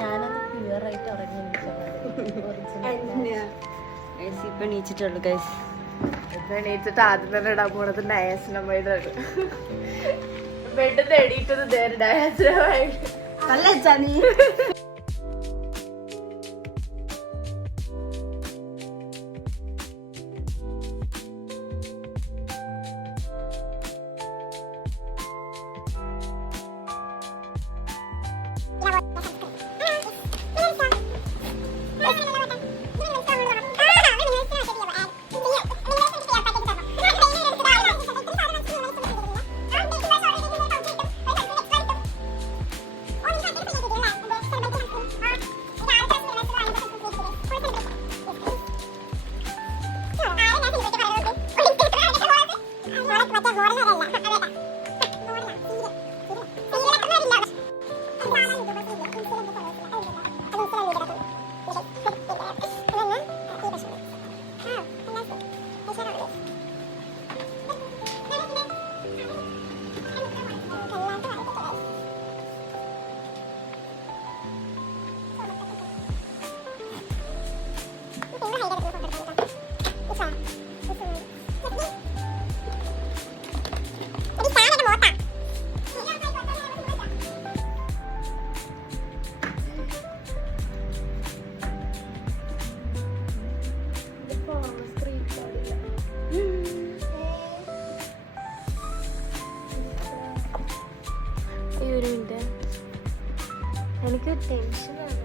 ഞാനത് ക്ലിയറായിട്ട് ഉറങ്ങി ഇപ്പൊ എണീച്ചിട്ടുള്ളു ഗൈസ്. ഇപ്പൊ എണീച്ചിട്ട് ആദ്യം തന്നെ ഇടാൻ പോണത് ഡയാസിനമൈഡാണ്. ബെഡ് എണീറ്റത് നേരെ ഡയാസിനമൈഡ് അല്ല നീ എനിക്ക് ടെൻഷനാണ്.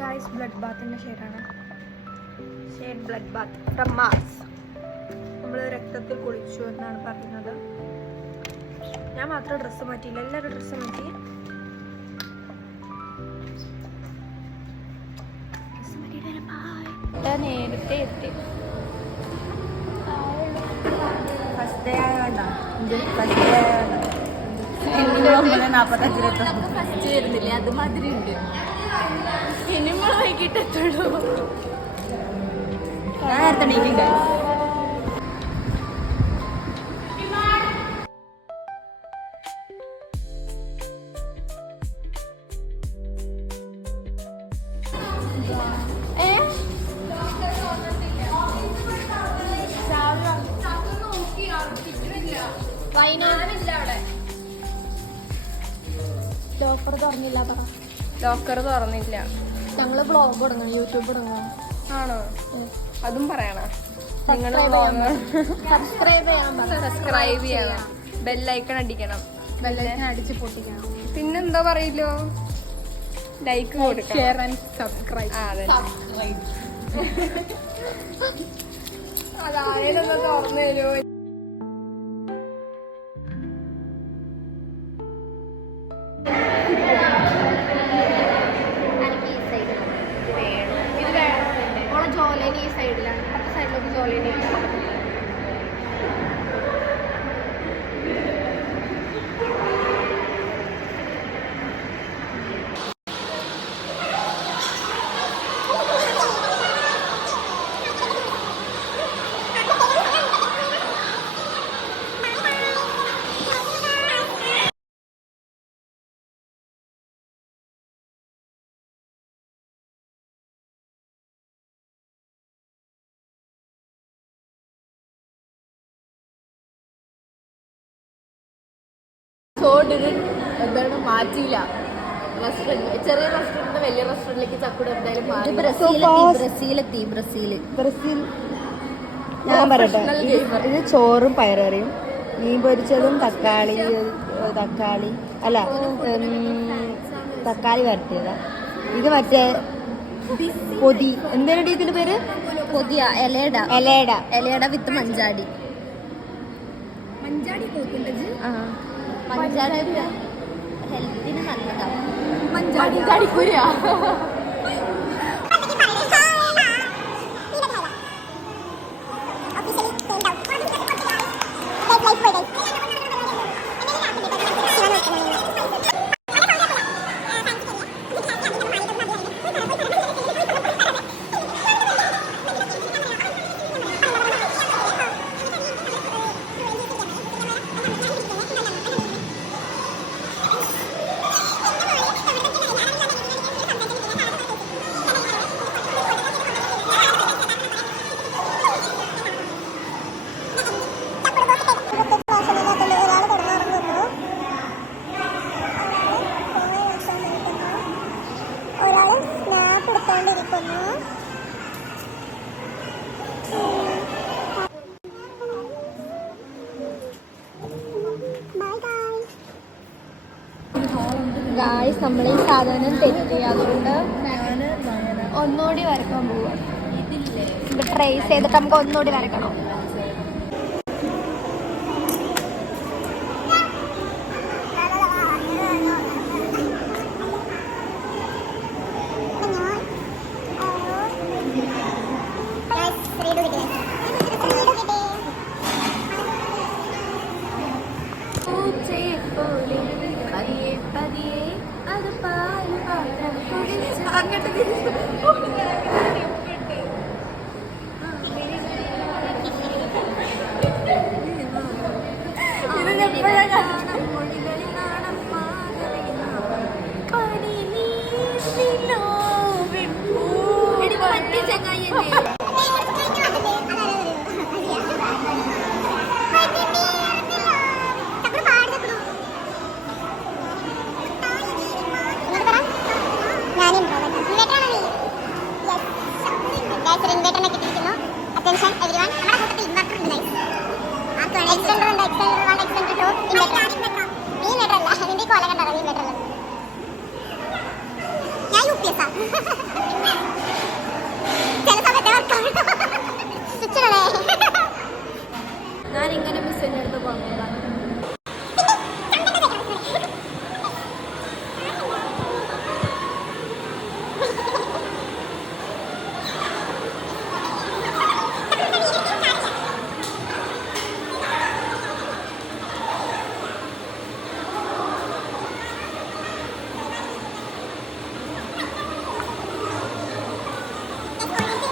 ഗൈസ് ബ്ലഡ് ബാത്തിൻ്റെ ഷെയ്ഡാണ്. Shade blood Baat from Mars. നമ്മൾ രക്തത്തിൽ കുളിച്ചു എന്നാണ് പറയുന്നത്. ഞാൻ മാത്രം ഡ്രസ്സ് മാറ്റിയില്ല, എല്ലാവരും ഡ്രസ്സ് മാറ്റി. നേരത്തെ എത്തി. ഫസ്റ്റ് ഡേ ആയോണ്ടാ ഫസ്റ്റ് ഡേ ആയോണ്ടാ 45 ഫസ്റ്റ് വരുന്നില്ലേ, അത് മാതിരി ഉണ്ട്. ഇനി നമ്മൾ വൈകിട്ട് എത്തുള്ളൂ. ഞാൻ നേരത്തെ എണീക്കും. ലോക്കർ തുറന്നില്ല. ലോക്കർ തുറന്നില്ല. ഞങ്ങള് വ്ളോഗ് തുടങ്ങണം, യൂട്യൂബ് തുടങ്ങണം. ആണോ? അതും പറയണോ? സബ്സ്ക്രൈബ് ചെയ്യണം, ബെല്ലൈക്കൺ അടിക്കണം, ബെല്ലൈക്കൺ അടിച്ച് പൊട്ടിക്കണം. പിന്നെന്താ പറയില്ലോ, ലൈക്ക് കൊടുക്കണം, ഷെയർ ആൻഡ് സബ്സ്ക്രൈബ്. അതായാലൊന്ന് തുറന്നു തരുമോ? ജോലിന് ഈ സൈഡിലാണ്, അപ്പുറത്തെ സൈഡിലേക്ക് ജോലിന്. എന്താണ് മാറ്റിയില്ല. റെസ്റ്റോറൻറ്റ്, ചെറിയ റെസ്റ്റോറൻറ്റ് വലിയ റെസ്റ്റോറൻറ്റിലേക്ക് ചക്കൂടെ എന്തായാലും ബ്രസീൽ. ഞാൻ പറയട്ടെ, ഇത് ചോറും പയററിയും, മീൻ പൊരിച്ചതും തക്കാളി അല്ല തക്കാളി വരട്ടിയതാ. ഇത് മറ്റേ പൊതി, എന്താണ് ഇതിന്റെ പേര്? പൊതിയ ഇലയുടെ വിത്ത് മഞ്ചാടി. മഞ്ചാടി ഹെൽത്തിന് നല്ലതാണ്. മഞ്ചാടിക്കുരിയാ. ഗായ്സ് നമ്മൾ ഈ സാധനം തെറ്റി, അതുകൊണ്ട് ഒന്നുകൂടി വരക്കാൻ പോവുക. ഇത് ട്രേസ് ചെയ്തിട്ട് നമുക്ക് ഒന്നുകൂടി വരക്കണം. ഞാനിങ്ങനെ മിസ്സിൻ്റെ അടുത്ത് പോകുന്നതാണ്.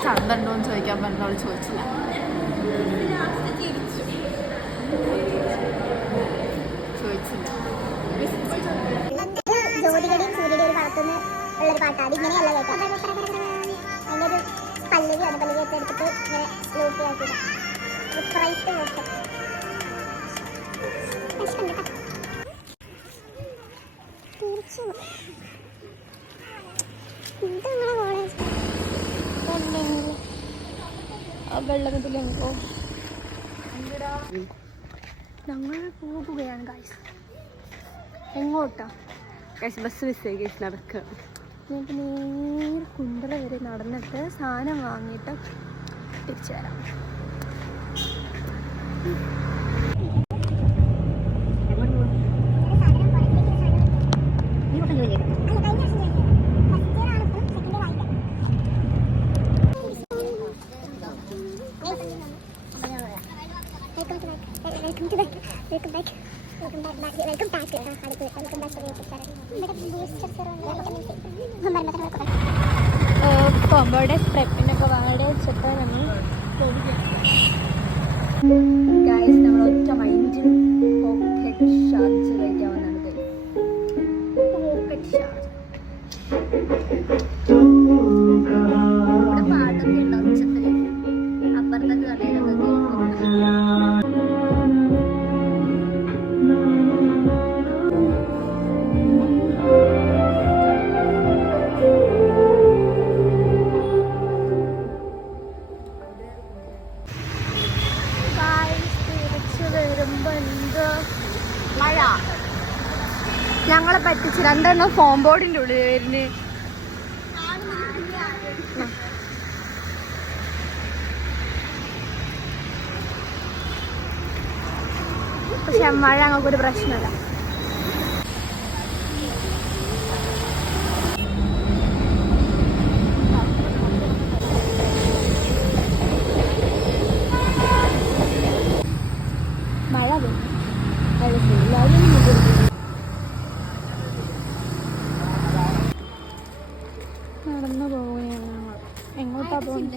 ചണ്ടുണ്ടോന്ന് ചോദിക്കാൻ പറഞ്ഞ അവൾ ചോദിച്ചില്ല. ജ്യോതിയുടെയും സൂര്യയുടെയും ഒരു ഭാഗത്തുനിന്ന് ഉള്ളൊരു പാട്ടാണ്. അതിങ്ങനെയല്ല കേട്ടോ, അതിൻ്റെ ഒരു പല്ലവിയാണ്. പല്ലവിയൊക്കെ എടുത്തിട്ട് ഇങ്ങനെ ലൂപ്പിയാക്കിയത് റിപ്രൈസ്ഡ് വേർഷൻ. വെള്ളത്തിലെങ്കോ ഞങ്ങൾ പോകുകയാണ് ഗൈസ്. എങ്ങോട്ടാ ബസ് മിസ്സായി കേസ് നടക്കുക. ഞങ്ങൾക്ക് നേരെ കുണ്ടറ വരെ നടന്നിട്ട് സാധനം വാങ്ങിയിട്ട് തിരിച്ചു വരാം. കൊമ്പോടെ സ്റ്റെപ്പിനൊക്കെ വളരെ വെച്ചിട്ട് നമ്മൾ ഗൈസ് നമ്മൾ ഒറ്റ മൈൻഡിൽ പോക്കറ്റ് ഷാർജ് കഴിക്കാവുന്നതാണ്. പോക്കറ്റ് ഷാർജ് ഇവിടെ പാട്ടൊക്കെ ഉണ്ടാവും ഉച്ചത്തിൽ, അപ്പുറത്തൊക്കെ കടയിലൊക്കെ കേൾക്കും. ഞങ്ങളെ പറ്റിച്ച് രണ്ടെണ്ണം ഫോം ബോർഡിന്റെ ഉള്ളിൽ വരുന്നേ. പക്ഷെ മഴ ഞങ്ങൾക്കൊരു പ്രശ്നമില്ല. മഴ നടന്നു പോവുകയാണ്. എങ്ങോട്ടാ പോകുന്നത്?